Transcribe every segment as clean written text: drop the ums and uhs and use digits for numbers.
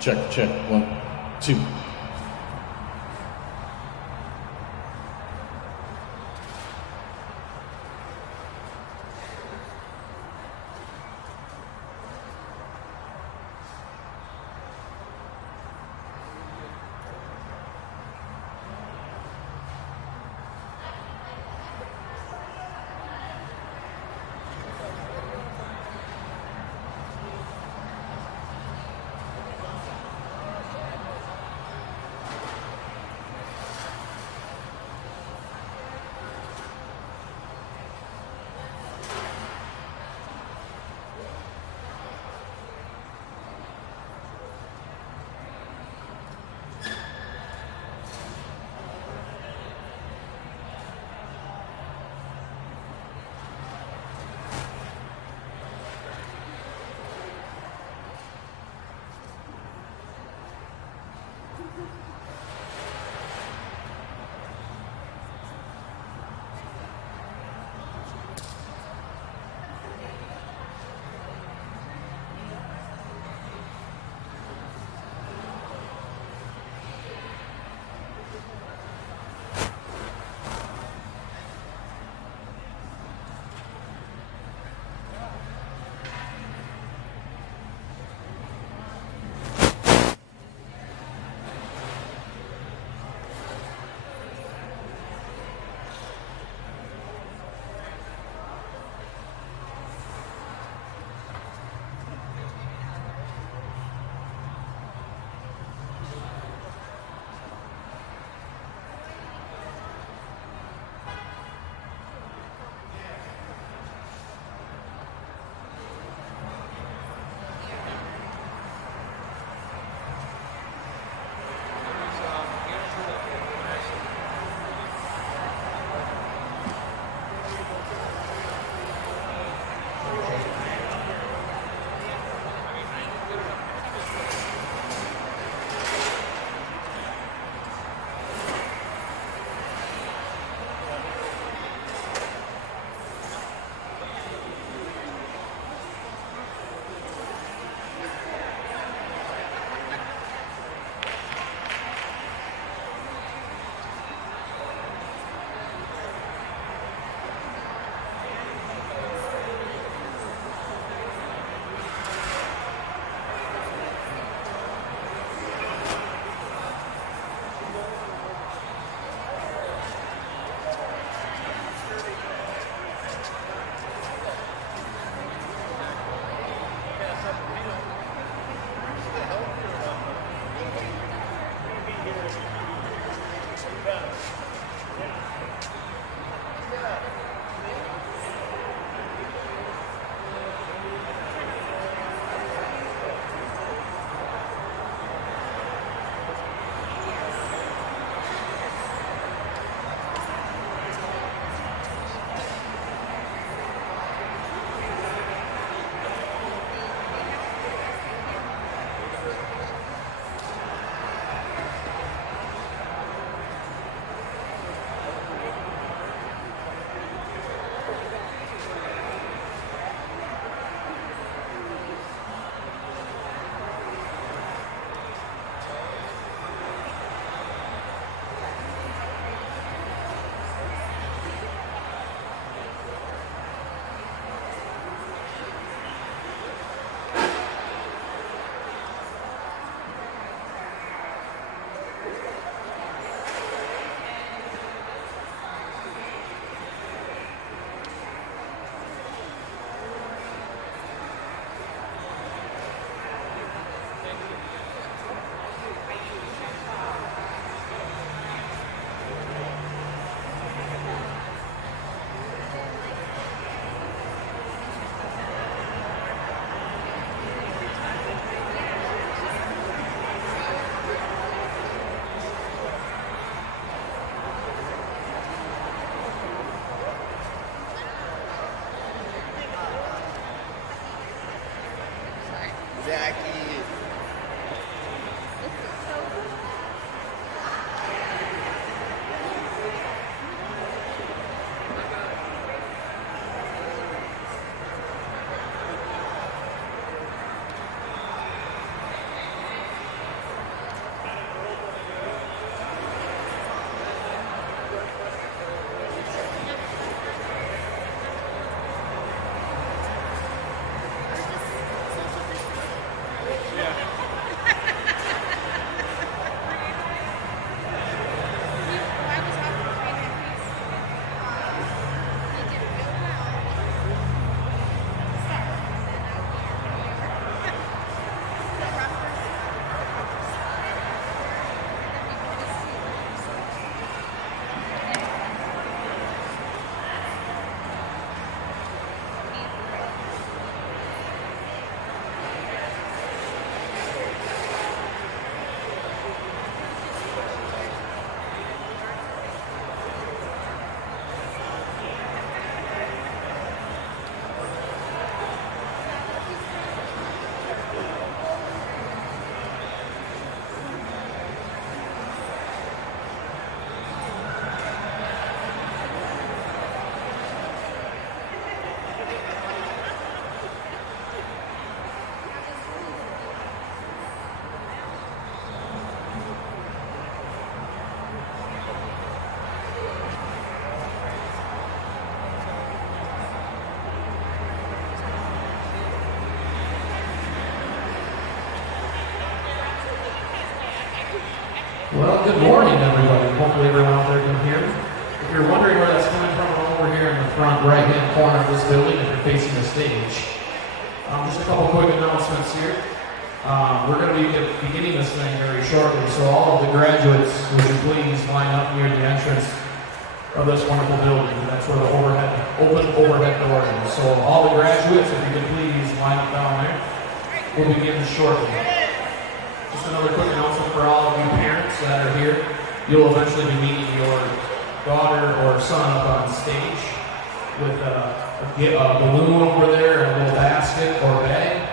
Check, check. 1, 2. morning, everybody. Hopefully everyone out there can hear me. If you're wondering where that's coming from, I'm over here in the front right-hand corner of this building if you're facing the stage. Just a couple quick announcements here. We're going to be beginning this thing very shortly, so all of the graduates, would you please line up near the entrance of this wonderful building. That's where the open overhead door is. So all the graduates, if you could please line up down there. We'll begin shortly. Just another quick announcement for all of you parents that are here. You'll eventually be meeting your daughter or son up on stage with a balloon over there and a little basket or bag.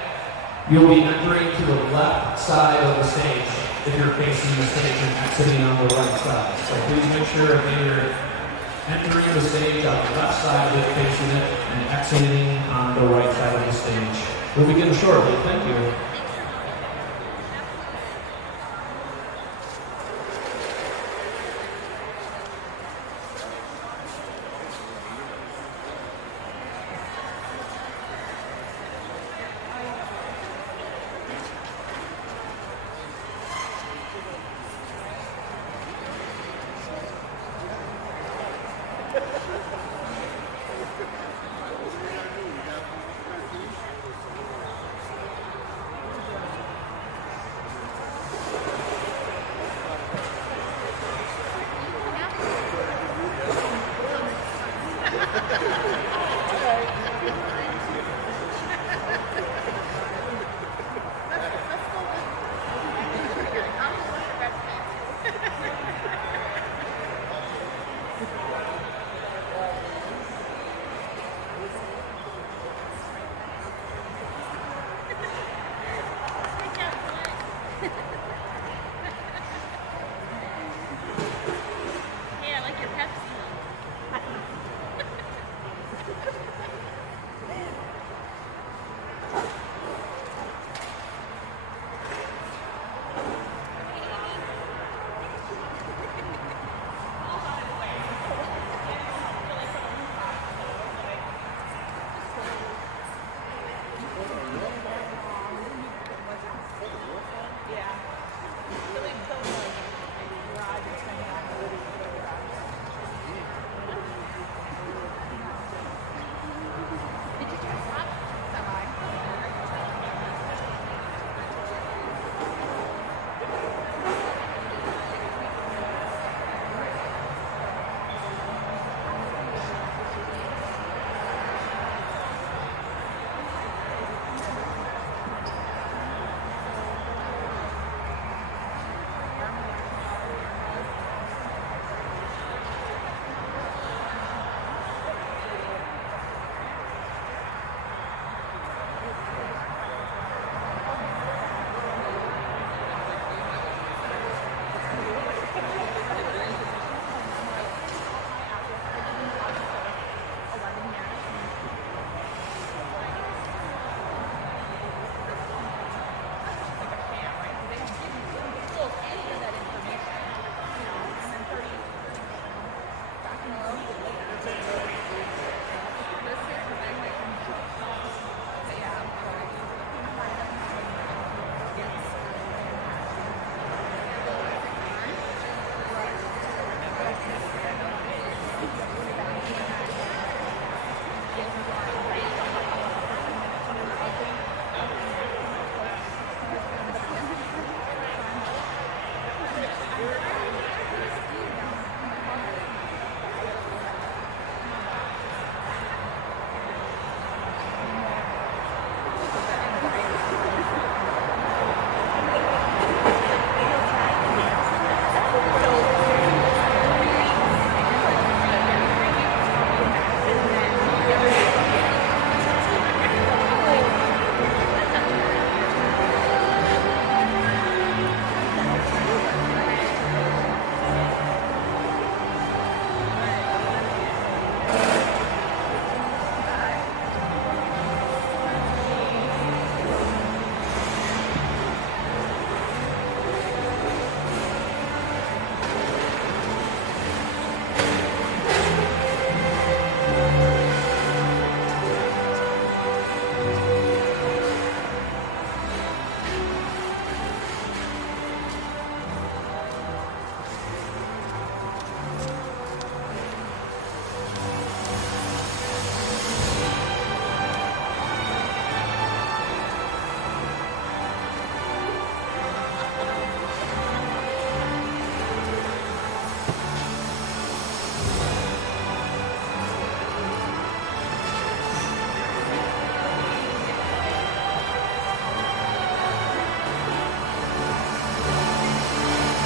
You'll be entering to the left side of the stage if you're facing the stage and exiting on the right side. So please make sure if you're entering the stage on the left side of it, facing it, and exiting on the right side of the stage. We'll begin shortly. Thank you.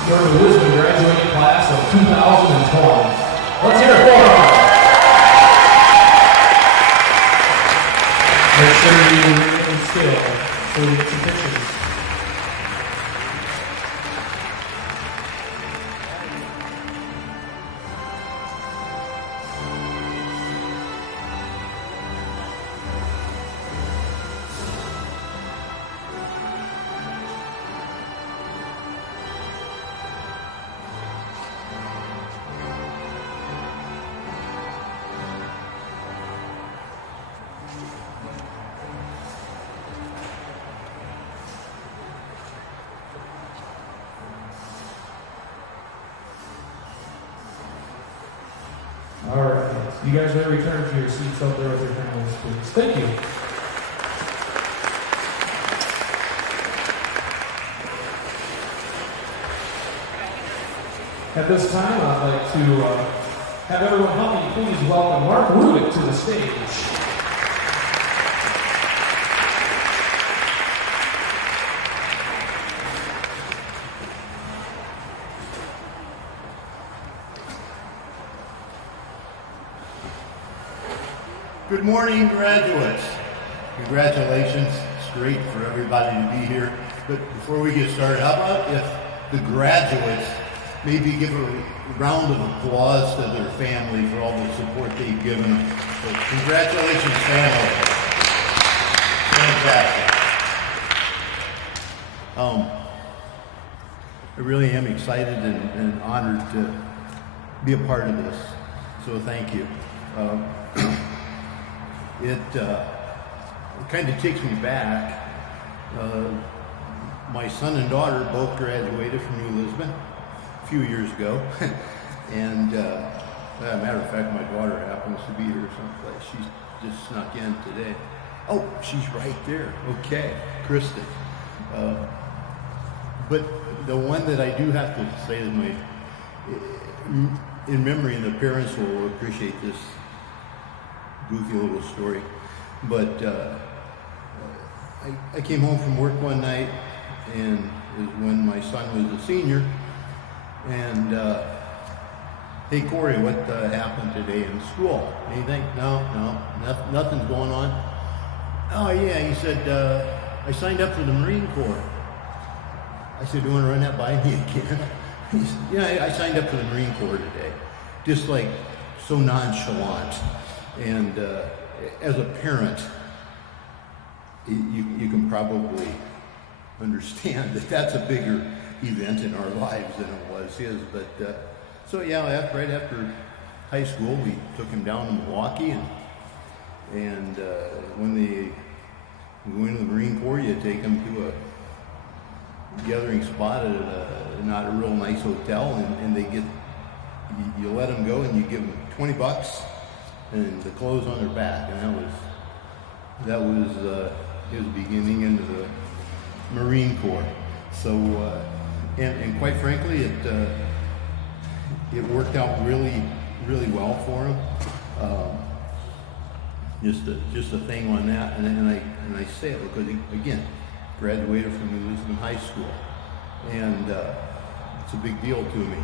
You're the Lisbon graduating class of 2020. Let's hear it for them. Make sure you remain still so we get some pictures. All right. You guys may return to your seats up there with your families, please. Thank you. At this time, I'd like to have everyone help me please welcome Mark Rudick to the stage. Good morning, graduates. Congratulations. It's great for everybody to be here. But before we get started, how about if the graduates maybe give a round of applause to their family for all the support they've given them. So congratulations, family. Fantastic. I really am excited and honored to be a part of this. So thank you. It kind of takes me back. My son and daughter both graduated from New Lisbon a few years ago. And as a matter of fact, my daughter happens to be here someplace. She's just snuck in today. Oh, she's right there. Okay, Kristen. But the one that I do have to say is in memory, and the parents will appreciate this goofy little story, but I came home from work one night, and it was when my son was a senior, and hey Corey, what happened today in school? Anything? No, nothing's going on. Oh yeah, he said, I signed up for the Marine Corps. I said, do you want to run that by me again? He said, yeah, I signed up for the Marine Corps today. Just like so nonchalant. And as a parent, you can probably understand that that's a bigger event in our lives than it was his. But so yeah, right after high school, we took him down to Milwaukee, and when they go into the Marine Corps, you take them to a gathering spot at not a real nice hotel, and they get, you let them go and you give them $20 and the clothes on their back, and that was his beginning into the Marine Corps. So and quite frankly, it worked out really well for him. Just a thing on that, and I say it because he, again, graduated from New Lisbon High School, and it's a big deal to me.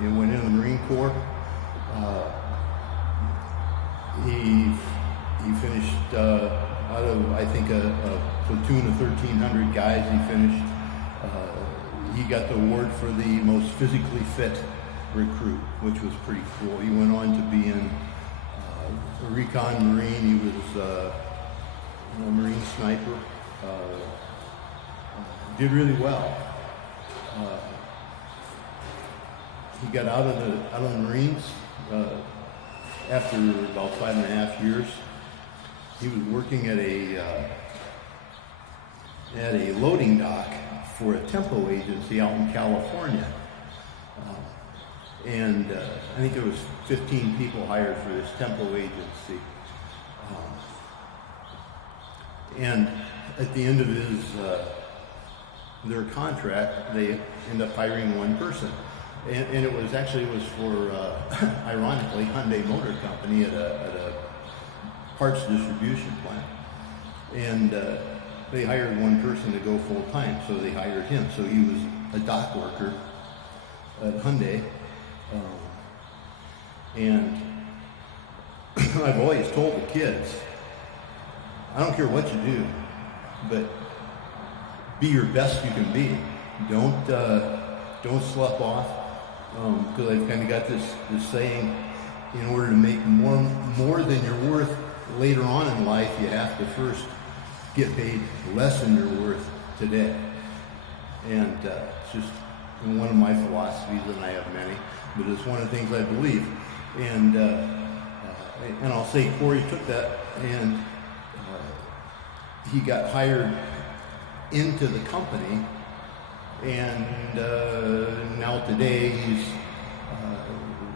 He went in the Marine Corps. He finished out of, I think, a platoon of 1,300 guys. He finished. He got the award for the most physically fit recruit, which was pretty cool. He went on to be in a recon Marine. He was a Marine sniper. Did really well. He got out of the Marines after about 5.5 years. He was working at a loading dock for a tempo agency out in California, and I think there was 15 people hired for this tempo agency. And at the end of their contract, they end up hiring one person. And it was for, ironically, Hyundai Motor Company at a parts distribution plant. And they hired one person to go full time, so they hired him. So he was a dock worker at Hyundai. And I've always told the kids, I don't care what you do, but be your best you can be. Don't slough off, because I've kind of got this saying, in order to make more than you're worth later on in life, you have to first get paid less than you're worth today. And it's just one of my philosophies, and I have many, but it's one of the things I believe. And I'll say Corey took that, and he got hired into the company, and now today he's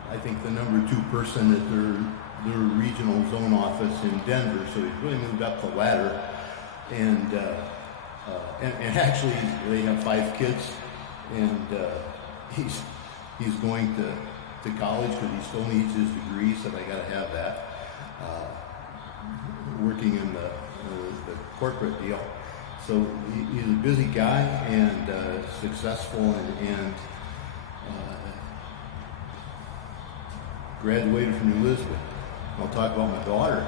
I think the number 2 person at their regional zone office in Denver. So he's really moved up the ladder, and actually they have 5 kids, and he's going to college because he still needs his degree. So I got to have that. Working in the corporate deal. So he's a busy guy and successful, and graduated from New Lisbon. I'll talk about my daughter.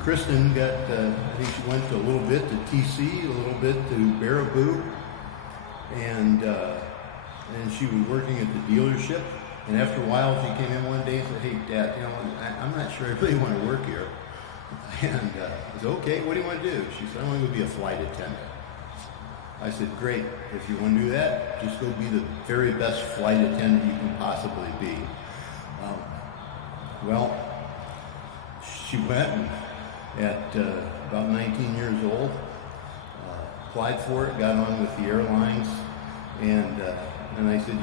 Kristen got, I think she went to a little bit to TC, a little bit to Baraboo, and she was working at the dealership. And after a while, she came in one day and said, "Hey, Dad, I'm not sure I really want to work here." And I said, "Okay, what do you want to do?" She said, "I want to go be a flight attendant." I said, "Great, if you want to do that, just go be the very best flight attendant you can possibly be." Well, she went, and at about 19 years old, applied for it, got on with the airlines, and I said,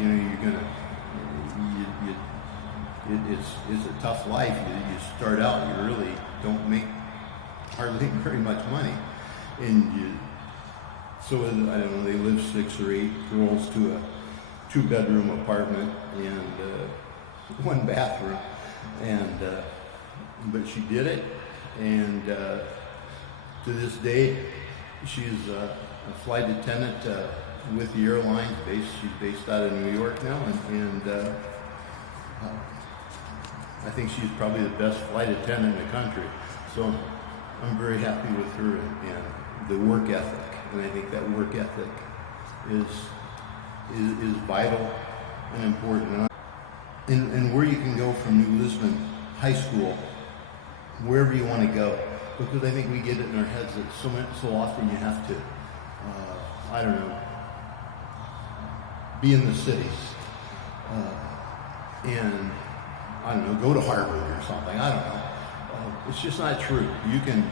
it's a tough life. You start out, you really don't make hardly very much money, and so I don't know. They live 6 or 8 girls to a 2-bedroom apartment and 1 bathroom, and but she did it, and to this day, she's a flight attendant with the airlines. She's based out of New York now, and I think she's probably the best flight attendant in the country. So I'm very happy with her and the work ethic. And I think that work ethic is vital and important. And where you can go from New Lisbon High School, wherever you want to go, because I think we get it in our heads that so often you have to, I don't know, be in the cities, and I don't know, go to Harvard or something. I don't know. It's just not true. You can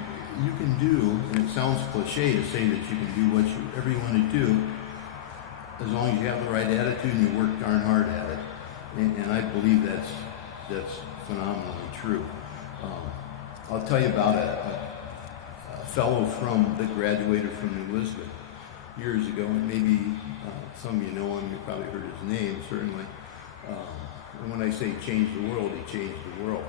do, and it sounds cliche to say that you can do whatever you want to do, as long as you have the right attitude and you work darn hard at it. And I believe that's phenomenally true. I'll tell you about a fellow that graduated from New Lisbon years ago, and maybe some of you know him. You probably heard his name, certainly. And when I say change the world, he changed the world.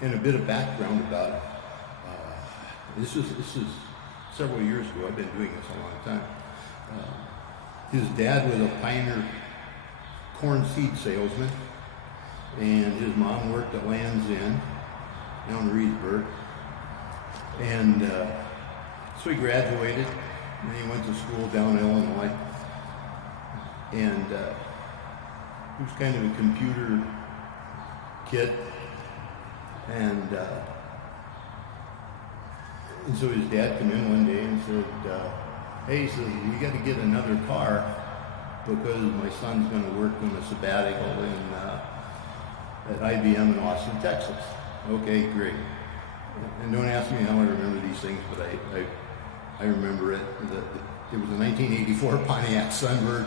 And a bit of background about it. This is several years ago. I've been doing this a long time. His dad was a Pioneer corn seed salesman, and his mom worked at Land's End down in Reedsburg. And so he graduated, and he went to school down in Illinois. And he was kind of a computer kid. And so his dad came in one day and said, "Hey," he says, "you got to get another car because my son's going to work on a sabbatical at IBM in Austin, Texas." Okay, great. And don't ask me how I remember these things, but I remember it. It was a 1984 Pontiac Sunbird,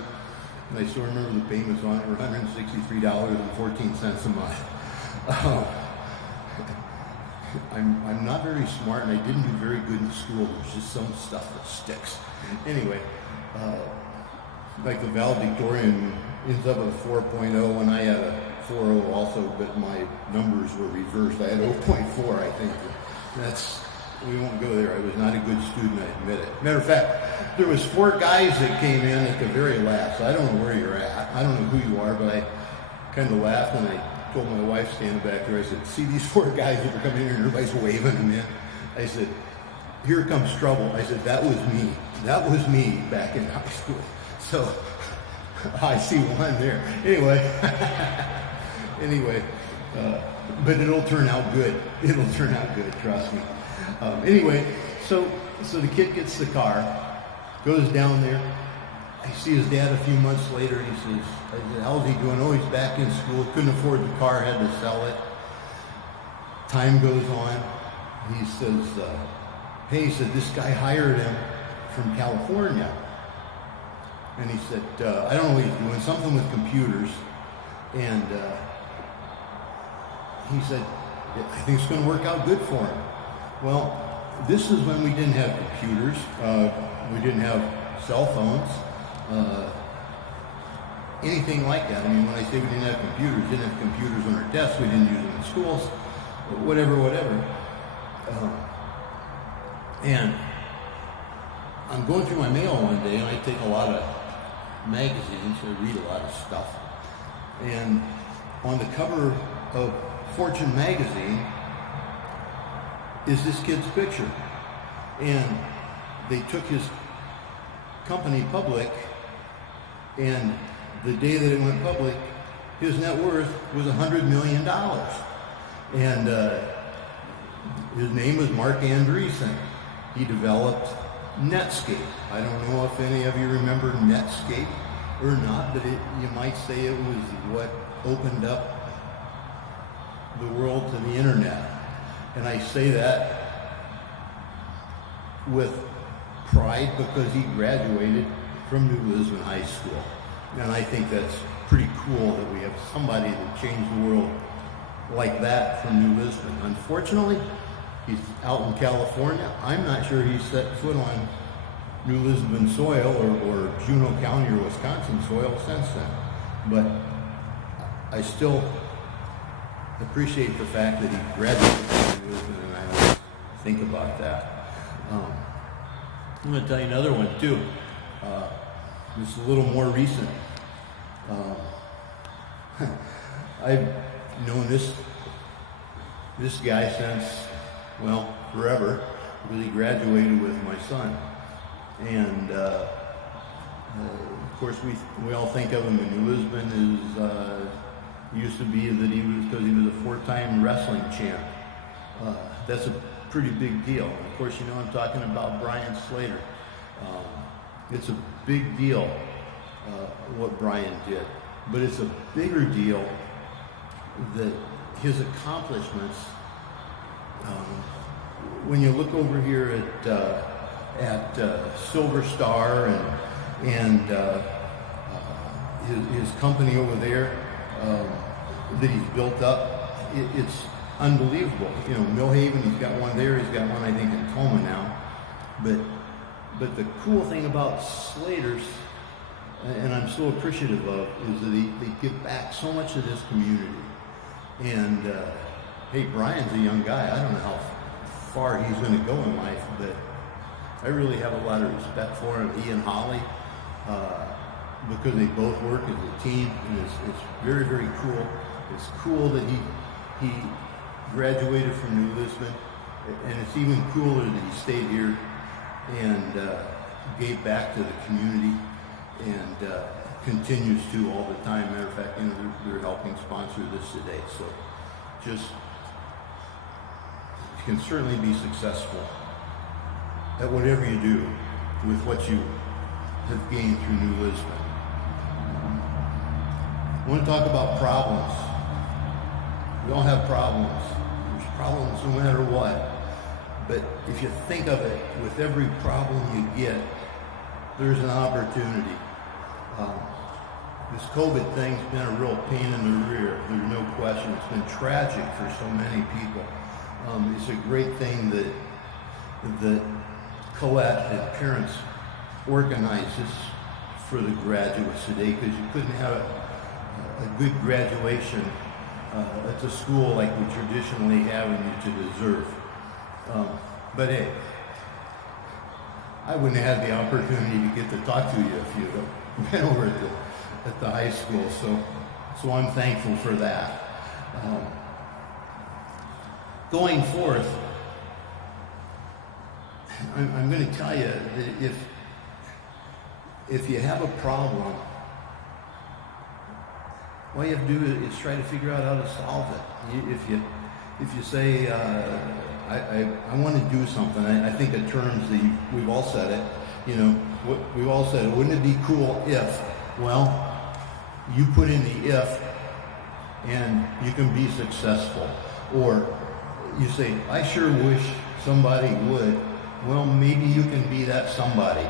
and I still remember the payments on it were $163.14 a month. I'm not very smart, and I didn't do very good in school. There's just some stuff that sticks. Anyway, like the valedictorian ends up with a 4.0, and I had a 4.0 also, but my numbers were reversed. I had 0.4, I think. That's we won't go there. I was not a good student, I admit it. Matter of fact, there was 4 guys that came in at the very last. I don't know where you're at. I don't know who you are, but I kind of laughed and I told my wife standing back there, I said, see these 4 guys that are coming in here and everybody's waving them in? I said, here comes trouble. I said, that was me. That was me back in high school. So I see one there. Anyway, but it'll turn out good. It'll turn out good, trust me. Anyway, so the kid gets the car, goes down there. I see his dad a few months later. He says, I said, how's he doing? Oh, he's back in school. Couldn't afford the car, had to sell it. Time goes on. He says, hey, he said, this guy hired him from California. And he said, I don't know what he's doing, something with computers. And he said, I think it's going to work out good for him. Well, this is when we didn't have computers. We didn't have cell phones. Anything like that. I mean, when I say we didn't have computers on our desks, we didn't use them in schools, whatever. And I'm going through my mail one day, and I take a lot of magazines, I read a lot of stuff. And on the cover of Fortune magazine is this kid's picture. And they took his company public, and the day that it went public, his net worth was $100 million. And his name was Mark Andreessen. He developed Netscape. I don't know if any of you remember Netscape or not, but you might say it was what opened up the world to the internet. And I say that with pride because he graduated from New Lisbon High School. And I think that's pretty cool that we have somebody that changed the world like that from New Lisbon. Unfortunately, he's out in California. I'm not sure he's set foot on New Lisbon soil or Juneau County or Wisconsin soil since then. But I still appreciate the fact that he graduated from New Lisbon, and I always think about that. I'm going to tell you another one too. This is a little more recent. I've known this guy since, well, forever, because he graduated with my son. And of course, we all think of him in New Lisbon as used to be that he was, because he was a 4-time wrestling champ. That's a pretty big deal. Of course, you know I'm talking about Brian Slater. It's a big deal what Brian did, but it's a bigger deal that his accomplishments. When you look over here at Silver Star and his company over there that he's built up, it's unbelievable. You know, Millhaven, he's got one there. He's got one, I think, in Toma now. But the cool thing about Slater's, and I'm so appreciative of, is that they give back so much to this community. And hey, Brian's a young guy. I don't know how far he's going to go in life, but I really have a lot of respect for him. He and Holly, because they both work as a team, and it's very, very cool. It's cool that he graduated from New Lisbon, and it's even cooler that he stayed here and gave back to the community and continues to all the time. Matter of fact, you know, they're helping sponsor this today. So just, you can certainly be successful at whatever you do with what you have gained through New Lisbon. I want to talk about problems. We all have problems. There's problems no matter what. But if you think of it, with every problem you get, there's an opportunity. This COVID thing's been a real pain in the rear. There's no question. It's been tragic for so many people. It's a great thing that Colette and parents organizes for the graduates today, because you couldn't have a good graduation at the school like we traditionally have and you deserve. But hey, I wouldn't have had the opportunity to get to talk to you if you'd have been over at the high school. So I'm thankful for that. Going forth, I'm going to tell you that if you have a problem, all you have to do is try to figure out how to solve it. If you say, I want to do something, I think in terms that we've all said it, you know, we've all said it, wouldn't it be cool if, well, you put in the if and you can be successful. Or you say, I sure wish somebody would. Well, maybe you can be that somebody.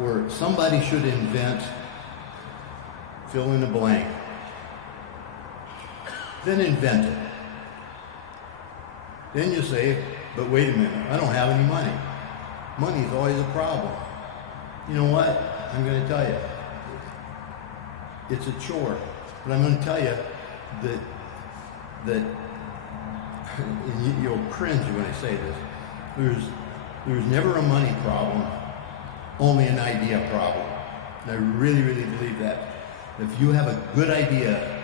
Or somebody should invent, fill in the blank. Then invent it. Then you say, but wait a minute, I don't have any money. Money is always a problem. You know what? I'm going to tell you. It's a chore. But I'm going to tell you that and you'll cringe when I say this, there's never a money problem, only an idea problem. And I really, really believe that. If you have a good idea,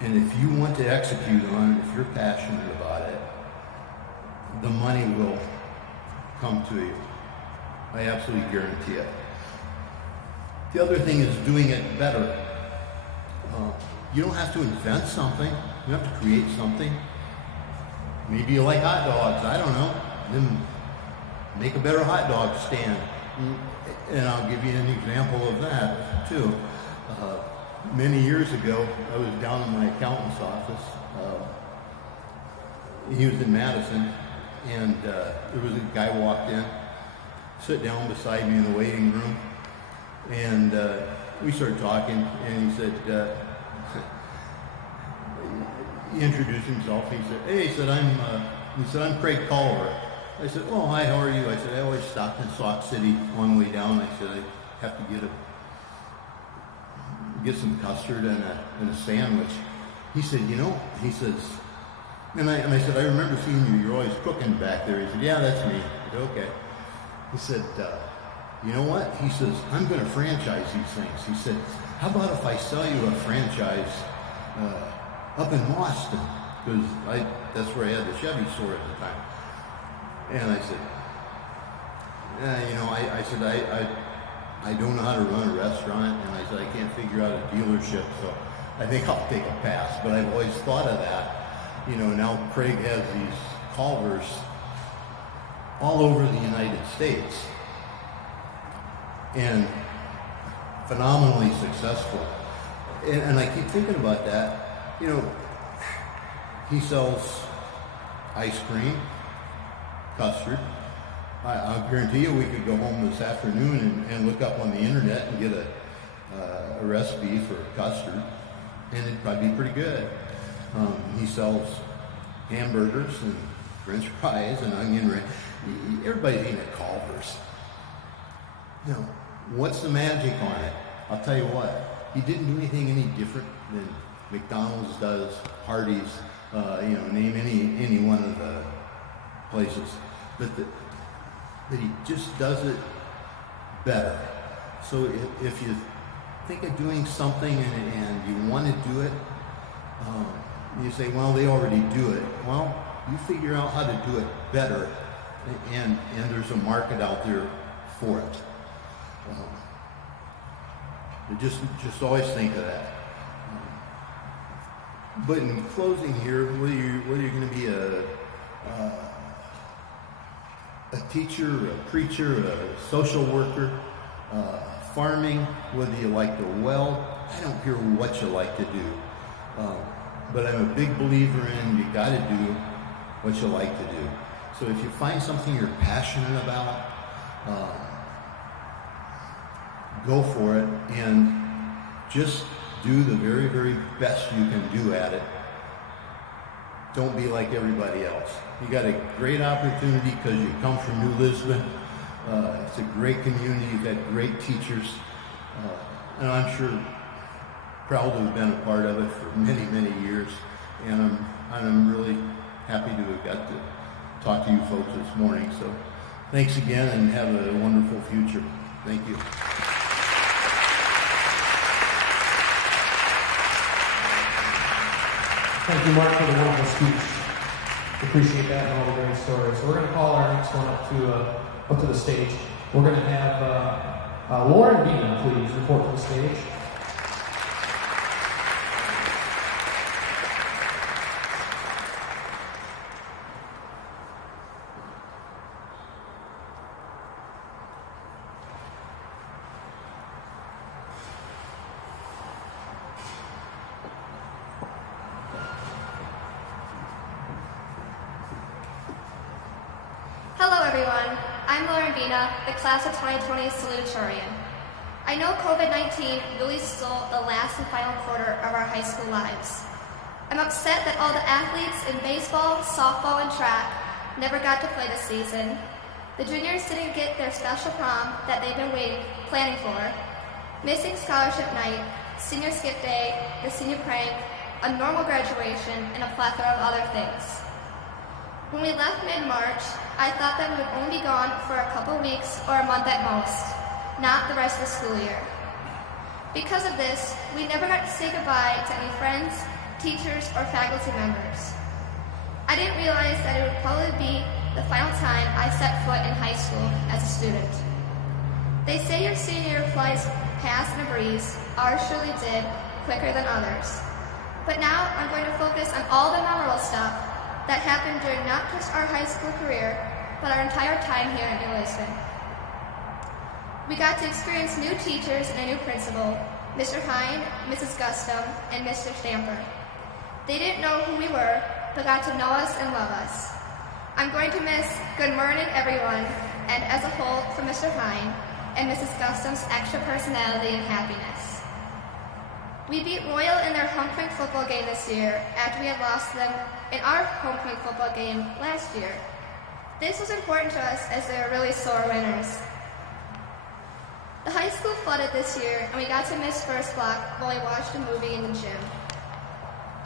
and if you want to execute on it, if you're passionate about it, the money will come to you. I absolutely guarantee it. The other thing is doing it better. You don't have to invent something. You don't have to create something. Maybe you like hot dogs. I don't know. Then make a better hot dog stand. And I'll give you an example of that, too. Many years ago, I was down in my accountant's office. He was in Madison, and there was a guy walked in, sit down beside me in the waiting room, and we started talking, and he said, he introduced himself. He said, "Hey," he said, I'm Craig Culver." I said, "Oh, hi, how are you?" I said, "I always stop in Sauk City on the way down." I said, "I have to get some custard and a sandwich." He said, "You know," he says, and I said, "I remember seeing you. You're always cooking back there." He said, "Yeah, that's me." I said, "Okay." He said, "You know what?" He says, "I'm going to franchise these things." He said, "How about if I sell you a franchise up in Boston?" Because that's where I had the Chevy store at the time. And I said, "Yeah, you know," I said, I don't know how to run a restaurant, and I said, I can't figure out a dealership, so I think I'll take a pass. But I've always thought of that. You know, now Craig has these Culvers all over the United States, and phenomenally successful. And I keep thinking about that. You know, he sells ice cream, custard. I'll guarantee you we could go home this afternoon and look up on the internet and get a recipe for custard, and it'd probably be pretty good. He sells hamburgers and French fries and onion rings. Everybody's eating at Culver's. You know, what's the magic on it? I'll tell you what, he didn't do anything any different than McDonald's does, Hardee's, you know, name any one of the places. But he just does it better. So if you think of doing something and you want to do it, you say, well, they already do it. Well, you figure out how to do it better, and there's a market out there for it. Just always think of that. But in closing here, whether you're going to be a teacher, a preacher, a social worker, farming, whether you like to weld, I don't care what you like to do. But I'm a big believer in you got to do what you like to do. So if you find something you're passionate about, go for it and just do the very, very best you can do at it. Don't be like everybody else. You got a great opportunity because you come from New Lisbon. It's a great community. You've got great teachers. And I'm sure proud to have been a part of it for many, many years. And I'm really happy to have got to talk to you folks this morning. So thanks again and have a wonderful future. Thank you. Thank you, Mark, for the wonderful speech. Appreciate that and all the great stories. So we're going to call our next one up to the stage. We're going to have Lauren Bean, please, report to the stage. Hello everyone, I'm Lauren Bina, the class of 2020 salutatorian. I know COVID-19 really stole the last and final quarter of our high school lives. I'm upset that all the athletes in baseball, softball, and track never got to play this season. The juniors didn't get their special prom that they've been planning for, missing scholarship night, senior skip day, the senior prank, a normal graduation, and a plethora of other things. When we left mid-March, I thought that we would only be gone for a couple weeks or a month at most, not the rest of the school year. Because of this, we never got to say goodbye to any friends, teachers, or faculty members. I didn't realize that it would probably be the final time I set foot in high school as a student. They say your senior year flies past in a breeze. Ours surely did, quicker than others. But now I'm going to focus on all the memorable stuff that happened during not just our high school career, but our entire time here at New Lisbon. We got to experience new teachers and a new principal, Mr. Hine, Mrs. Gustum, and Mr. Stamper. They didn't know who we were, but got to know us and love us. I'm going to miss good morning everyone, and as a whole from Mr. Hine and Mrs. Gustum's extra personality and happiness. We beat Royal in their homecoming football game this year after we had lost them in our homecoming football game last year. This was important to us as they were really sore winners. The high school flooded this year and we got to miss first block while we watched a movie in the gym.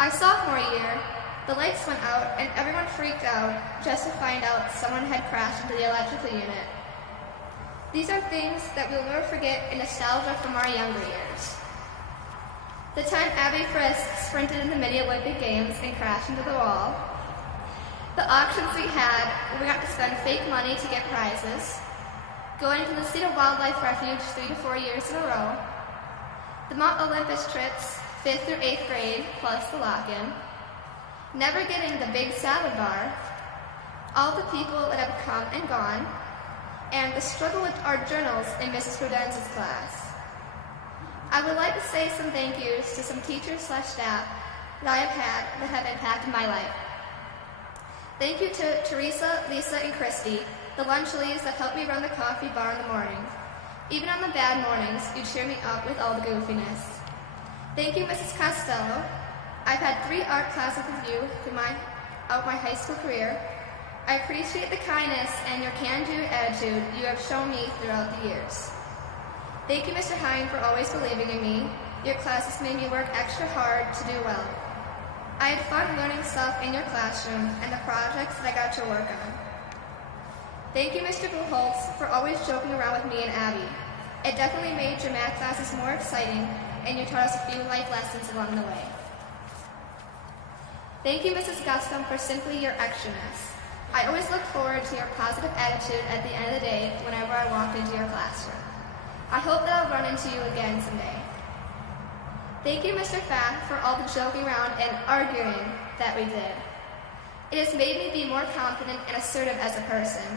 Our sophomore year, the lights went out and everyone freaked out just to find out someone had crashed into the electrical unit. These are things that we'll never forget in nostalgia from our younger years. The time Abby Frisk sprinted in the mini Olympic Games and crashed into the wall. The auctions we had where we got to spend fake money to get prizes. Going to the Cedar Wildlife Refuge 3 to 4 years in a row. The Mount Olympus trips, 5th through 8th grade, plus the lock-in. Never getting the big salad bar. All the people that have come and gone. And the struggle with our journals in Mrs. Prudenz's class. I would like to say some thank yous to some teachers/staff that I have had that have impacted my life. Thank you to Teresa, Lisa, and Christy, the lunch ladies that helped me run the coffee bar in the morning. Even on the bad mornings, you cheer me up with all the goofiness. Thank you, Mrs. Costello. I've had 3 art classes with you throughout my high school career. I appreciate the kindness and your can-do attitude you have shown me throughout the years. Thank you, Mr. Hine, for always believing in me. Your classes made me work extra hard to do well. I had fun learning stuff in your classroom and the projects that I got to work on. Thank you, Mr. Buchholz, for always joking around with me and Abby. It definitely made your math classes more exciting, and you taught us a few life lessons along the way. Thank you, Mrs. Gustum, for simply your extraness. I always look forward to your positive attitude at the end of the day whenever I walked into your classroom. I hope that I'll run into you again someday. Thank you, Mr. Fath, for all the joking around and arguing that we did. It has made me be more confident and assertive as a person.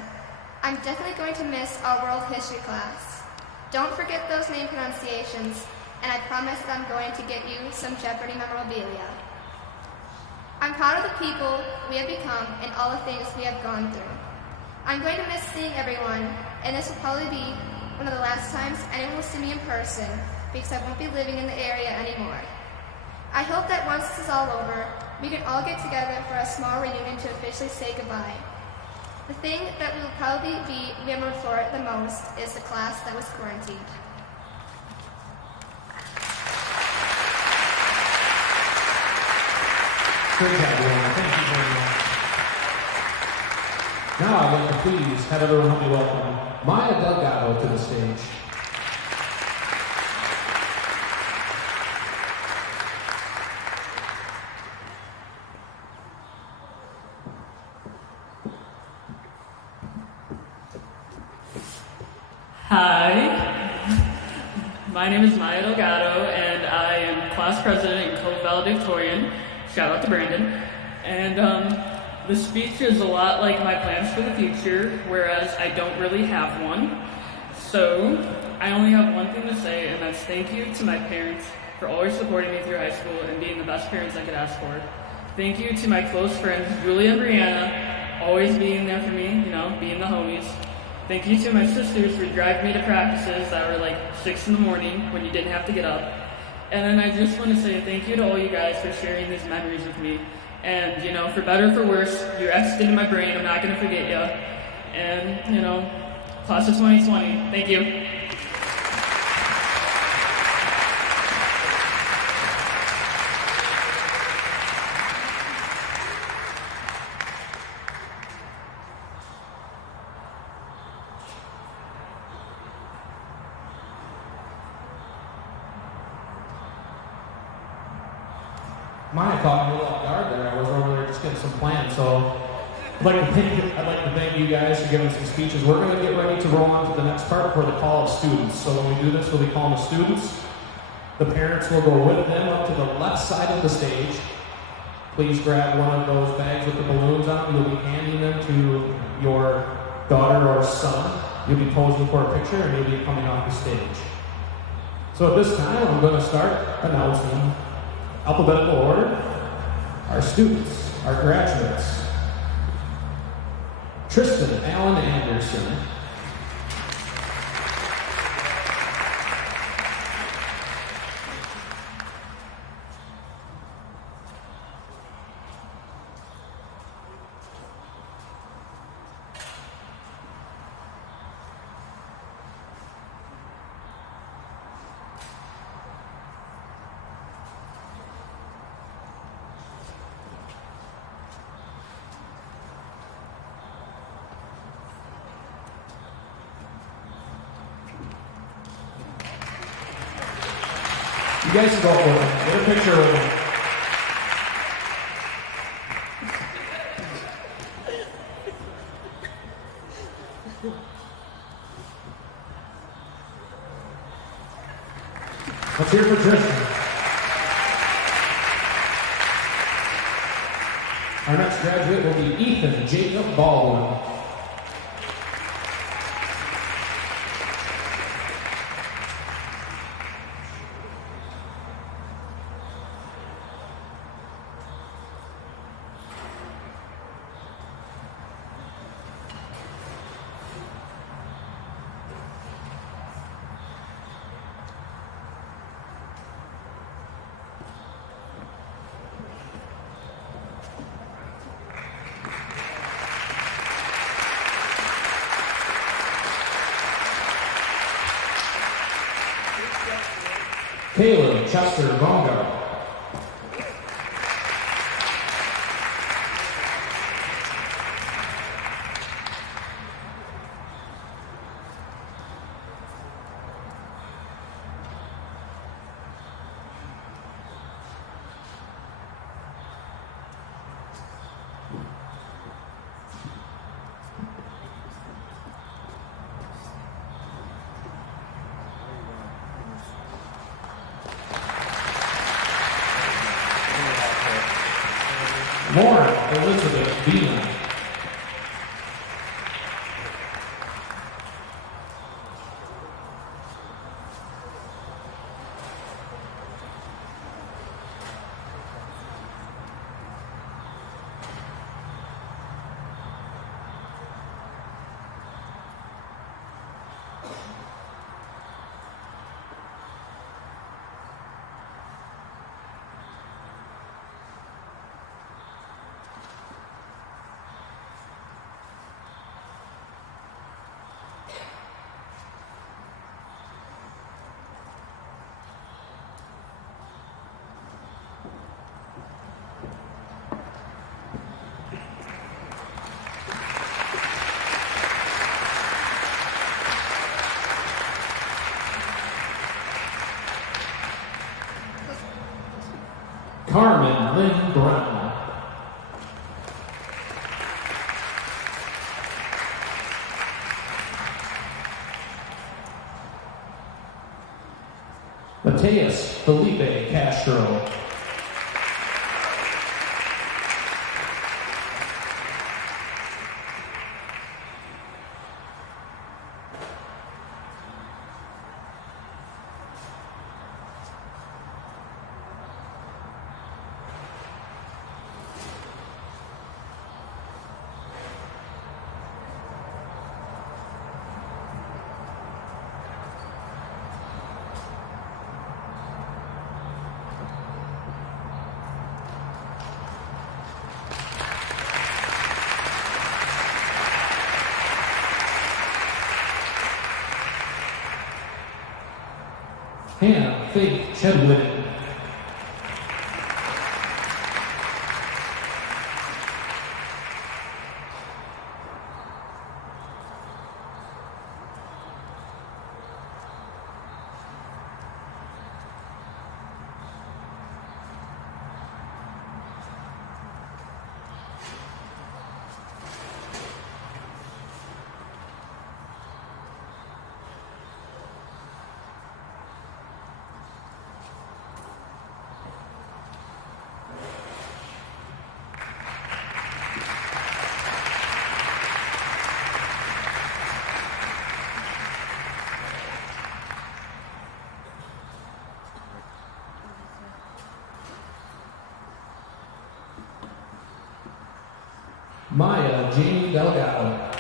I'm definitely going to miss our world history class. Don't forget those name pronunciations, and I promise that I'm going to get you some Jeopardy memorabilia. I'm proud of the people we have become and all the things we have gone through. I'm going to miss seeing everyone, and this will probably be one of the last times anyone will see me in person because I won't be living in the area anymore. I hope that once this is all over, we can all get together for a small reunion to officially say goodbye. The thing that we will probably be remembered for the most is the class that was quarantined. Great job, Lauren. Thank you very much. now I'd like to please have everyone help me welcome Maya Delgado to the stage. Hi, my name is Maya Delgado, and I am class president and co-valedictorian. Shout out to Brandon. And the speech is a lot like my plans for the future, whereas I don't really have one. So I only have one thing to say, and that's thank you to my parents for always supporting me through high school and being the best parents I could ask for. Thank you to my close friends, Julia and Brianna, always being there for me, being the homies. Thank you to my sisters for driving me to practices that were like 6 in the morning when you didn't have to get up. And then I just want to say thank you to all you guys for sharing these memories with me. And, for better or for worse, you're etched into my brain. I'm not going to forget you. And, class of 2020, thank you. Maya caught me a little off guard there. I was over there just getting some plans. So I'd like to thank you guys for giving some speeches. We're going to get ready to roll on to the next part for the call of students. So when we do this, we'll be calling the students. The parents will go with them up to the left side of the stage. Please grab one of those bags with the balloons on them. You'll be handing them to your daughter or son. You'll be posing for a picture and you'll be coming off the stage. So at this time, I'm going to start announcing alphabetical order, our students, our graduates. Tristan Allen Anderson. You guys can go for it. Get a picture with them. Let's hear it for Tristan. Our next graduate will be Ethan Jacob Baldwin. Caleb Chester Bongard. Lauren Elizabeth Beeman. Carmen Lynn Brown. Mateus Felipe Castro. Hannah Faith Chedwin. Maya Jean Delgado.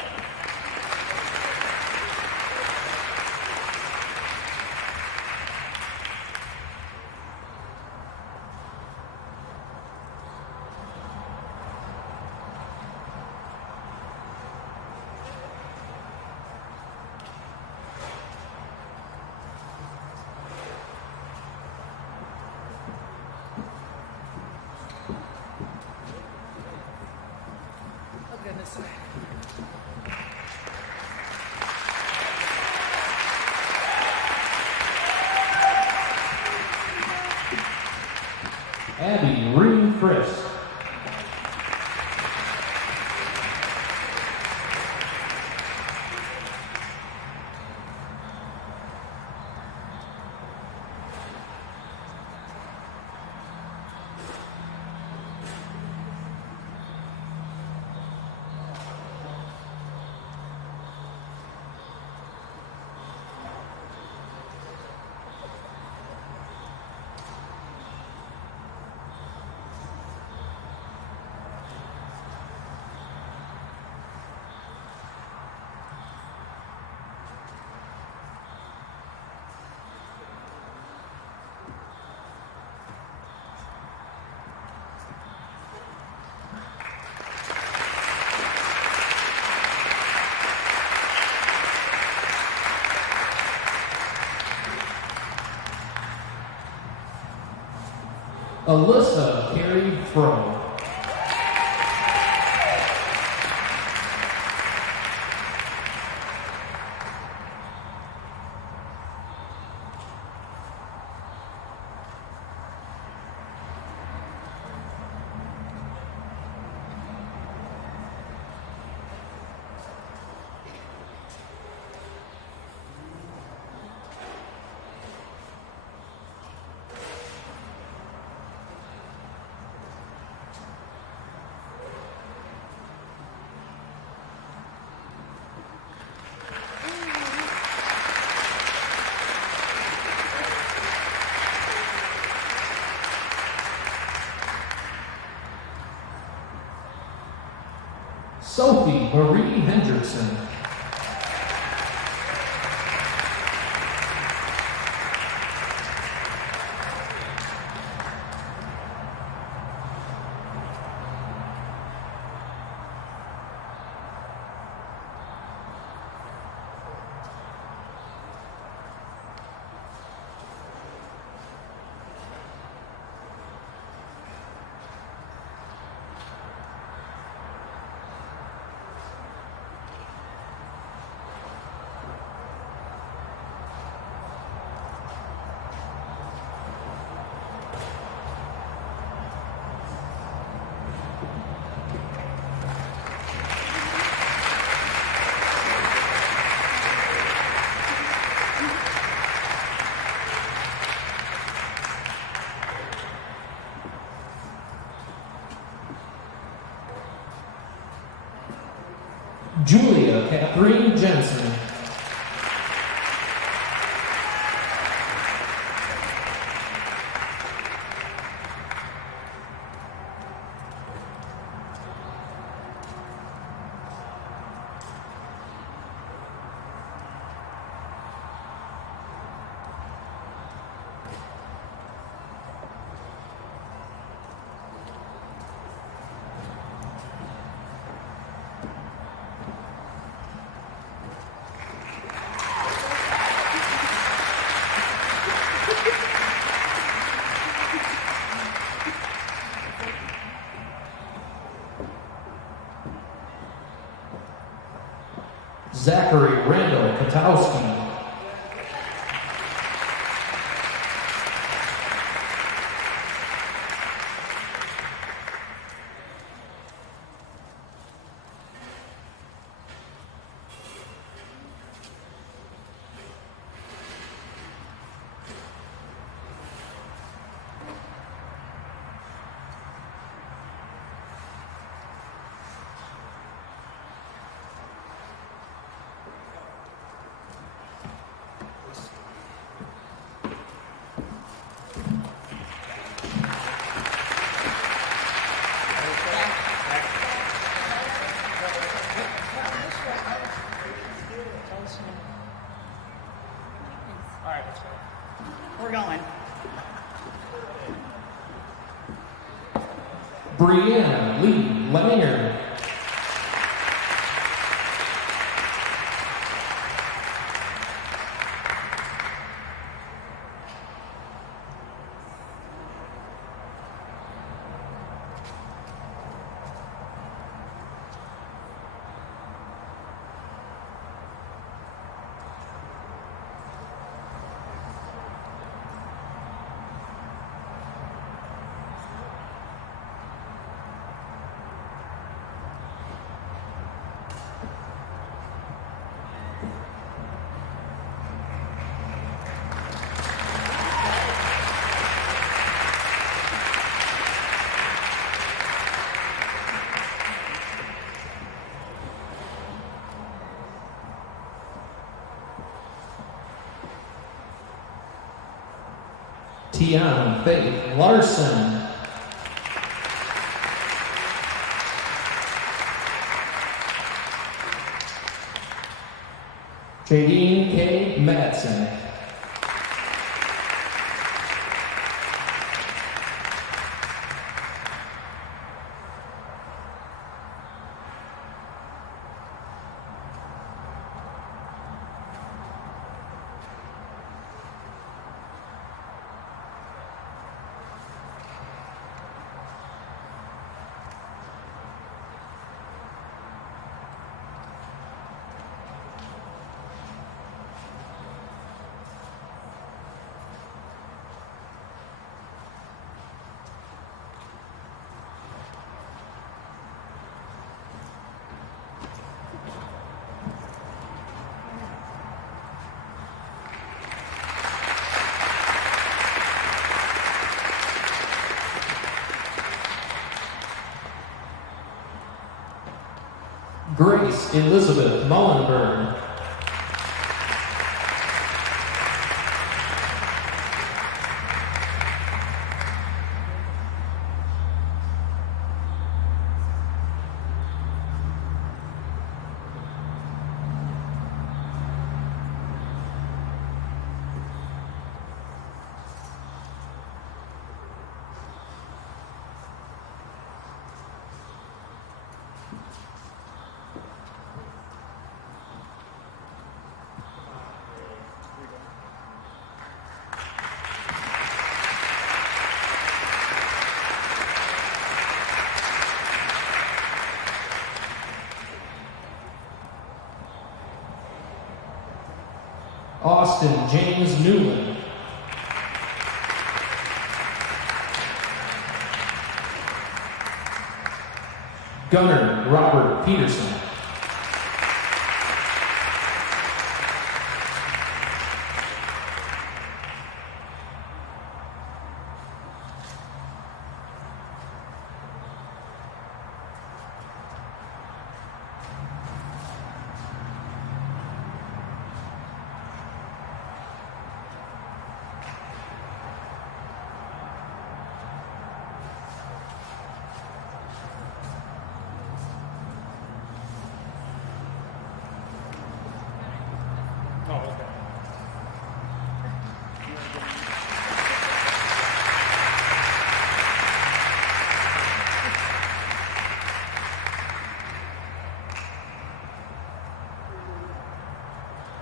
Abby Reen Frisk. Alyssa Carey Fro. Sophie Marie Hendrickson. Julia Catherine Jensen. Zachary Randall Katowski. All right, we're going. Brianna Lee Langer. Tian Faith Larson. Jadine K. Madsen. Grace Elizabeth Mullenberg. Austin James Newland. Gunnar Robert Peterson.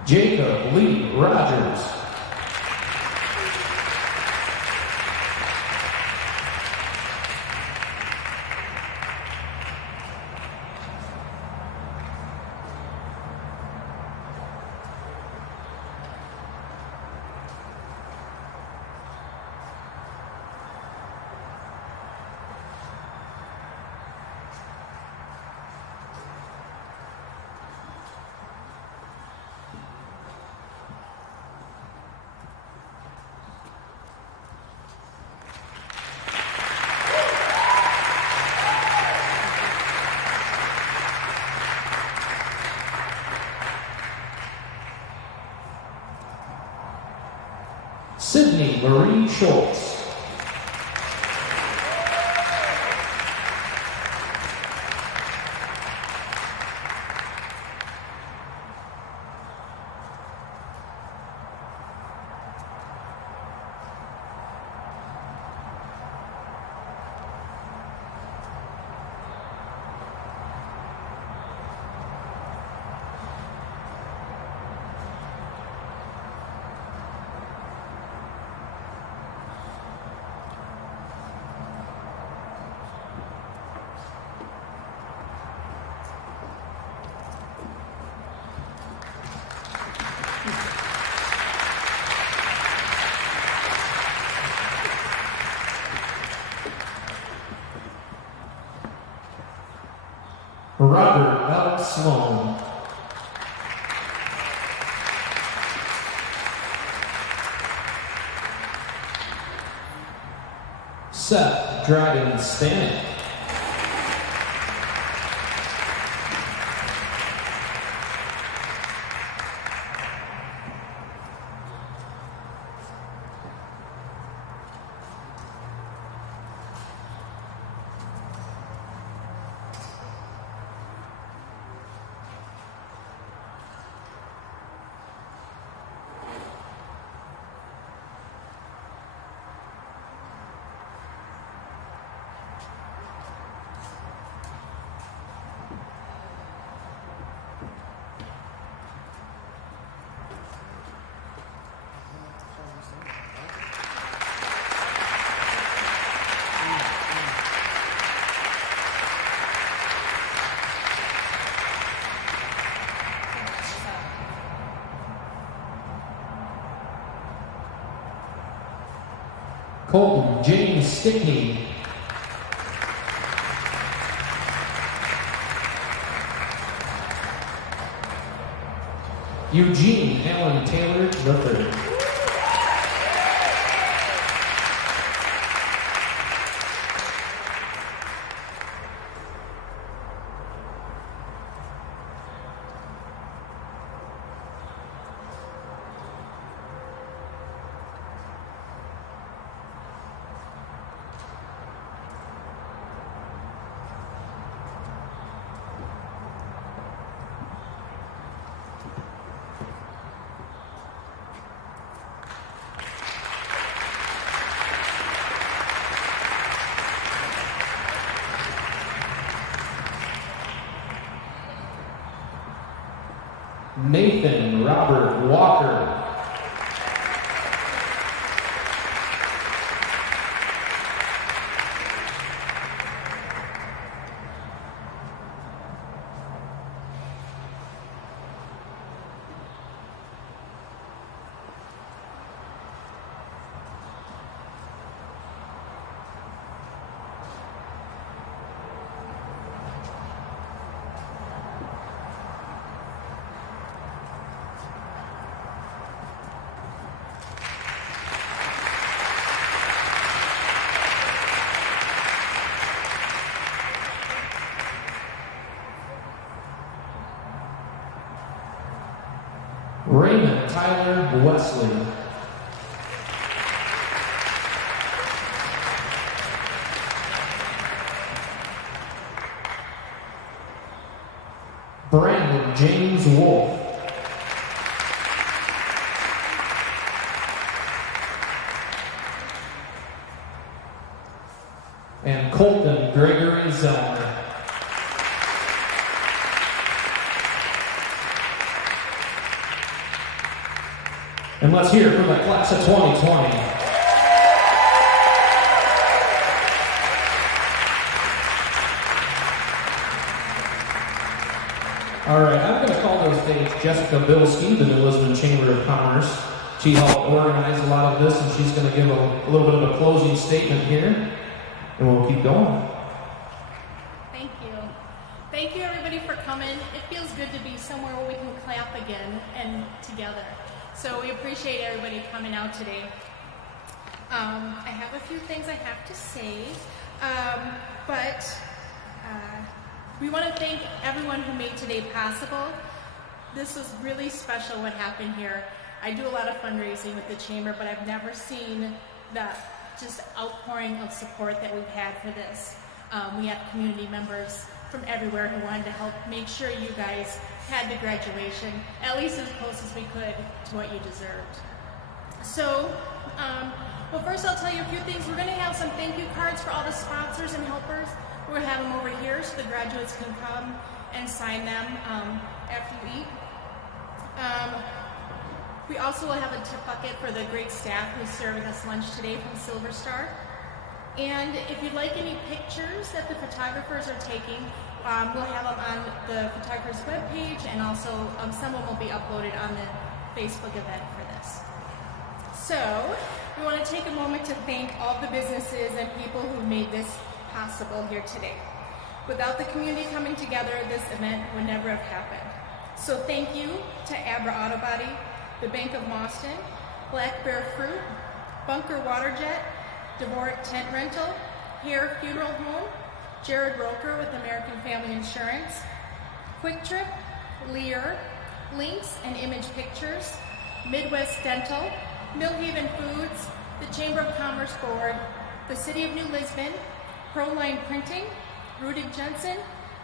Jacob Lee Rogers. Sydney Marie Schultz. Robert L. Sloan. Seth Dryden Stanek. Colton James Stickney. Eugene Allen Taylor III. Nathan Robert Walker. Raymond Tyler Wesley. Brandon James Wolf. And Colton Gregory Zellner. And let's hear it for the class of 2020. All right, I'm going to call to the stage Jessica Bilski, the New Lisbon Chamber of Commerce. She helped organize a lot of this, and she's going to give a little bit of a closing statement here, and we'll keep going. Thank you. Thank you, everybody, for coming. It feels good to be somewhere where we can clap again and together. So we appreciate everybody coming out today. I have a few things I have to say, but we want to thank everyone who made today possible. This was really special what happened here. I do a lot of fundraising with the Chamber, but I've never seen the just outpouring of support that we've had for this. We have community members from everywhere who wanted to help make sure you guys had the graduation, at least as close as we could to what you deserved. So, well, first I'll tell you a few things. We're going to have some thank you cards for all the sponsors and helpers. We're going to have them over here so the graduates can come and sign them after you eat. We also will have a tip bucket for the great staff who's serving us lunch today from Silver Star. And if you'd like any pictures that the photographers are taking, we'll have them on the photographer's webpage, and also some of them will be uploaded on the Facebook event for this. So we want to take a moment to thank all the businesses and people who made this possible here today. Without the community coming together, this event would never have happened. So thank you to Abra Auto Body, the Bank of Boston, Black Bear Fruit, Bunker Waterjet, Dvorak Tent Rental, Hare Funeral Home, Jared Roker with American Family Insurance, Quick Trip, Lear, Lynx and Image Pictures, Midwest Dental, Millhaven Foods, the Chamber of Commerce Board, the City of New Lisbon, Proline Printing, Rudig Jensen,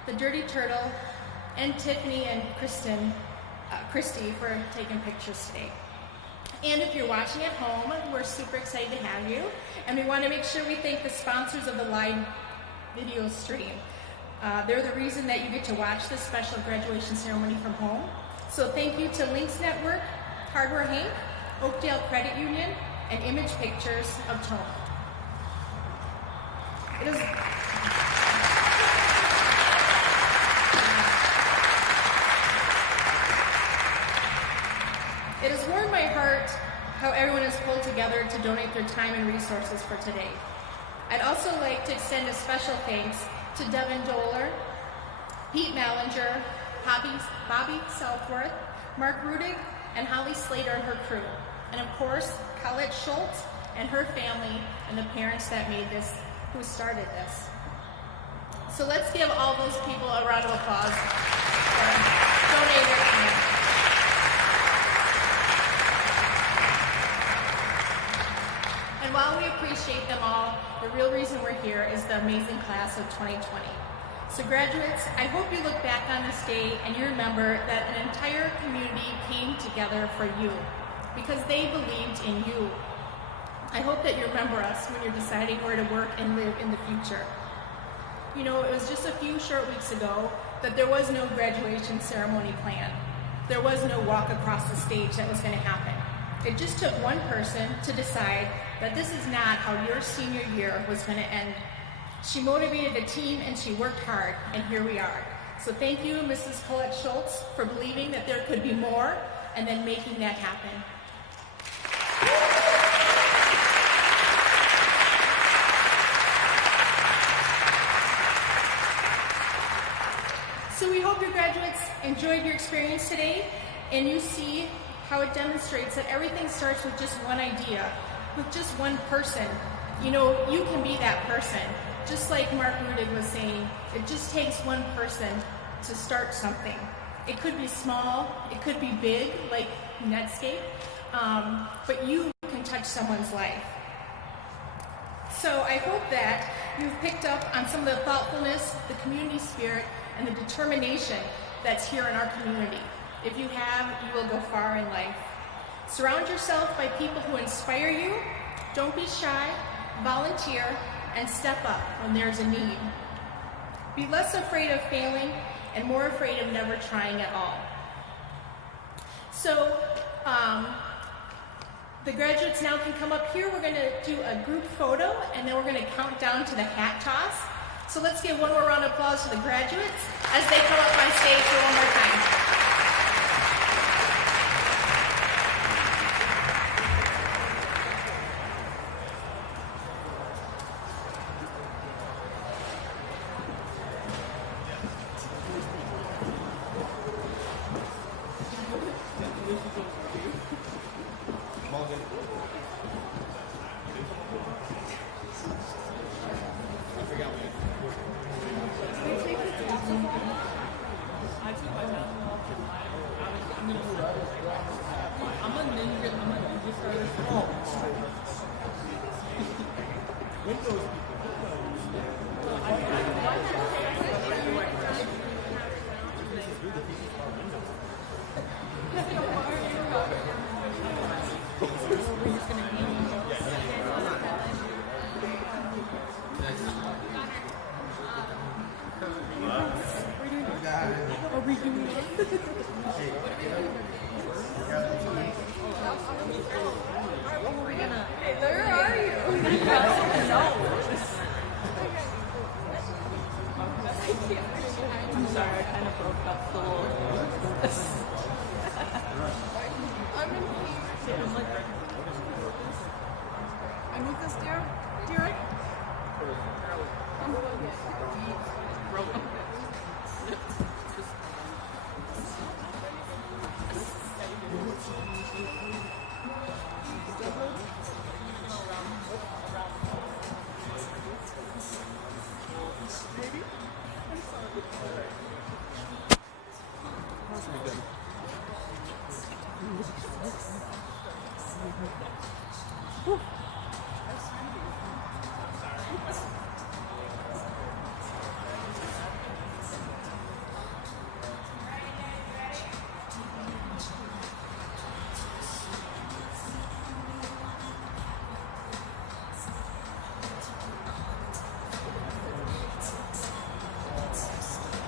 the Dirty Turtle, and Tiffany and Christy for taking pictures today. And if you're watching at home, we're super excited to have you. And we want to make sure we thank the sponsors of the live video stream. They're the reason that you get to watch this special graduation ceremony from home. So thank you to Lynx Network, Hardware Hank, Oakdale Credit Union, and Image Pictures of Tone. It has warmed my heart how everyone has pulled together to donate their time and resources for today. I'd also like to extend a special thanks to Devin Doler, Pete Mallinger, Bobby Southworth, Mark Rudig, and Holly Slater and her crew. And of course, Colette Schultz and her family and the parents that made this, who started this. So let's give all those people a round of applause for donating their time. And while we appreciate them all, the real reason we're here is the amazing class of 2020. So graduates, I hope you look back on this day and you remember that an entire community came together for you because they believed in you. I hope that you remember us when you're deciding where to work and live in the future. You know, it was just a few short weeks ago that there was no graduation ceremony planned. There was no walk across the stage that was going to happen. It just took one person to decide that this is not how your senior year was going to end. She motivated the team and she worked hard, and here we are. So thank you, Mrs. Colette Schultz, for believing that there could be more and then making that happen. So we hope your graduates enjoyed your experience today, and you see how it demonstrates that everything starts with just one idea, with just one person. You know, you can be that person. Just like Mark Rudig was saying, it just takes one person to start something. It could be small, it could be big, like Netscape, but you can touch someone's life. So I hope that you've picked up on some of the thoughtfulness, the community spirit, and the determination that's here in our community. If you have, you will go far in life. Surround yourself by people who inspire you. Don't be shy, volunteer, and step up when there's a need. Be less afraid of failing and more afraid of never trying at all. So, The graduates now can come up here. We're going to do a group photo, and then we're going to count down to the hat toss. So let's give one more round of applause to the graduates as they come up on stage for one more time.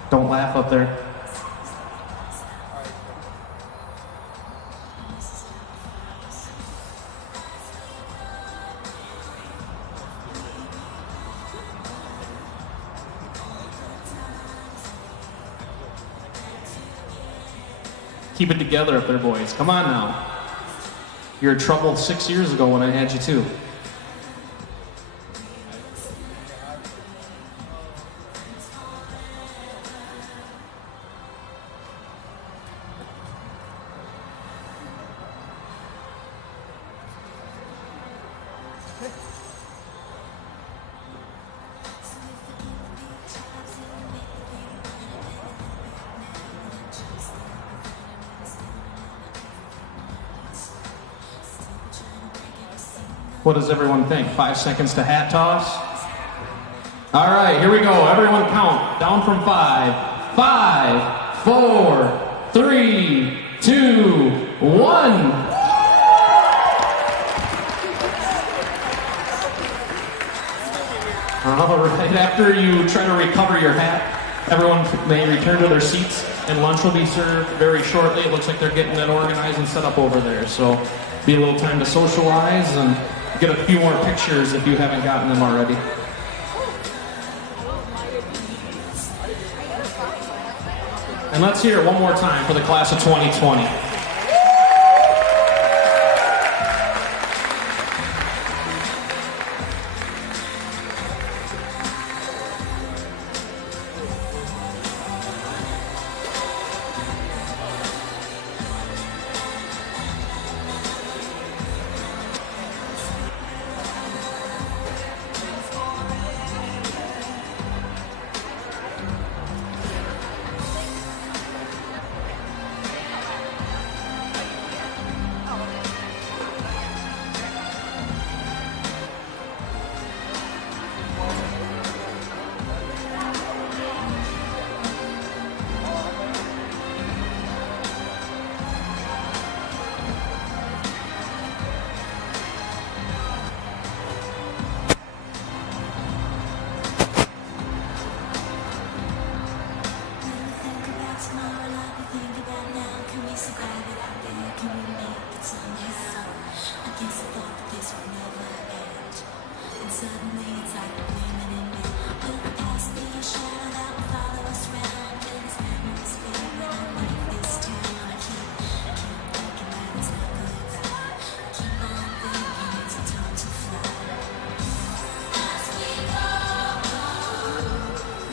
Don't laugh up there. Keep it together up there, boys. Come on now. You were in trouble 6 years ago when I had you too. What does everyone think? 5 seconds to hat toss? All right, here we go. Everyone count. Down from 5. 5, 4, 3, 2, 1. All right, after you try to recover your hat, everyone may return to their seats and lunch will be served very shortly. It looks like they're getting that organized and set up over there. So be a little time to socialize and get a few more pictures if you haven't gotten them already. And let's hear it one more time for the class of 2020.